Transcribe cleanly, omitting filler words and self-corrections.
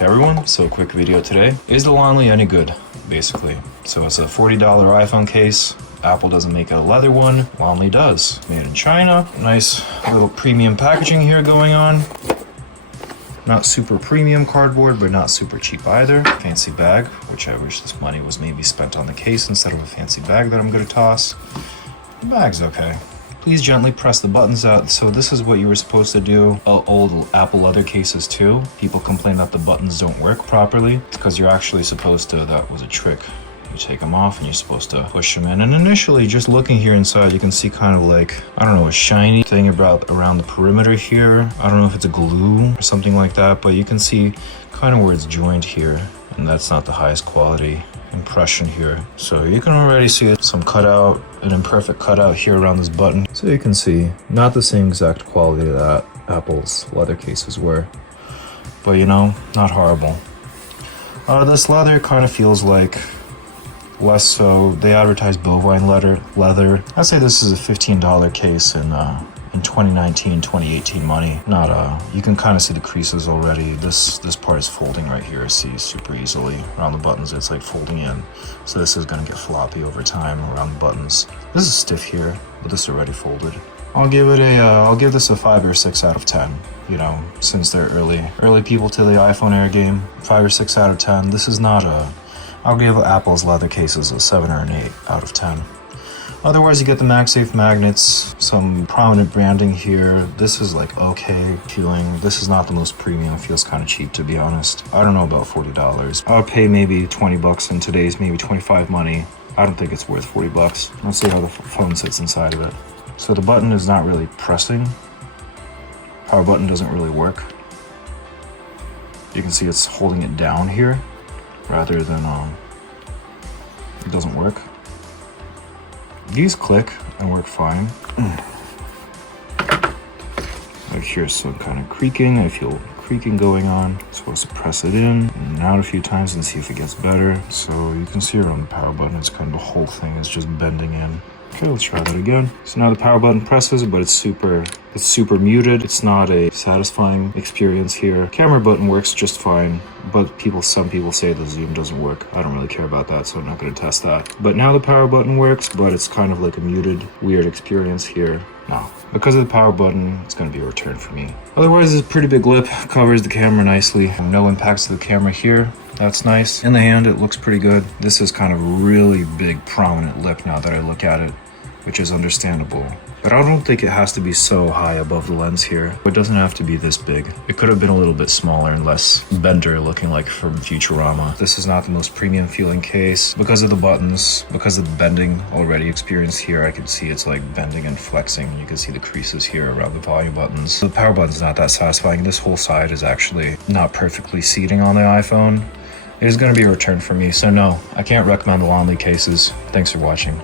Hey everyone, so quick video today. Is the LONLI any good, basically? So it's a $40 iPhone case. Apple doesn't make a leather one, LONLI does. Made in China. Nice little premium packaging here going on. Not super premium cardboard, but not super cheap either. Fancy bag, which I wish this money was maybe spent on the case instead of a fancy bag that I'm gonna toss. The bag's okay. Please gently press the buttons out. So this is what you were supposed to do. Old Apple leather cases too. People complain that the buttons don't work properly. It's because you're actually supposed to, that was a trick. You take them off and you're supposed to push them in. And initially, just looking here inside, you can see kind of like, I don't know, a shiny thing around the perimeter here. I don't know if it's a glue or something like that, but you can see kind of where it's joined here. And that's not the highest quality impression here. So you can already see some cutout, an imperfect cutout here around this button. So you can see not the same exact quality that Apple's leather cases were, but you know, not horrible. This leather kind of feels like less so. They advertise bovine leather. I'd say this is a $15 case in 2019, 2018 money. Not you can kind of see the creases already. This part is folding right here. See super easily around the buttons. It's like folding in. So this is gonna get floppy over time around the buttons. This is stiff here, but this is already folded. I'll give this a 5 or 6 out of 10. You know, since they're early people to the iPhone Air game, 5 or 6 out of 10. This is not I'll give Apple's leather cases a 7 or an 8 out of 10. Otherwise, you get the MagSafe magnets, some prominent branding here. This is like okay feeling. This is not the most premium. It feels kind of cheap, to be honest. I don't know about $40. I would pay maybe 20 bucks in today's maybe 25 money. I don't think it's worth 40 bucks. Let's see how the phone sits inside of it. So the button is not really pressing. Power button doesn't really work. You can see it's holding it down here rather than it doesn't work. These click and work fine. I hear some kind of creaking. I feel creaking going on. I'm supposed to press it in and out a few times and see if it gets better. So you can see around the power button, it's kind of the whole thing is just bending in. Okay, let's try that again. So now the power button presses, but it's super muted. It's not a satisfying experience here. Camera button works just fine, but some people say the zoom doesn't work. I don't really care about that, so I'm not going to test that. But now the power button works, but it's kind of like a muted, weird experience here. No, because of the power button, it's going to be a return for me. Otherwise, it's a pretty big lip, covers the camera nicely. No impacts to the camera here. That's nice. In the hand, it looks pretty good. This is kind of a really big, prominent lip now that I look at it, which is understandable. But I don't think it has to be so high above the lens here. It doesn't have to be this big. It could have been a little bit smaller and less bender looking like from Futurama. This is not the most premium feeling case. Because of the buttons, because of the bending already experienced here, I can see it's like bending and flexing. You can see the creases here around the volume buttons. The power button's not that satisfying. This whole side is actually not perfectly seating on the iPhone. It is going to be a return for me, so no, I can't recommend the LONLI cases. Thanks for watching.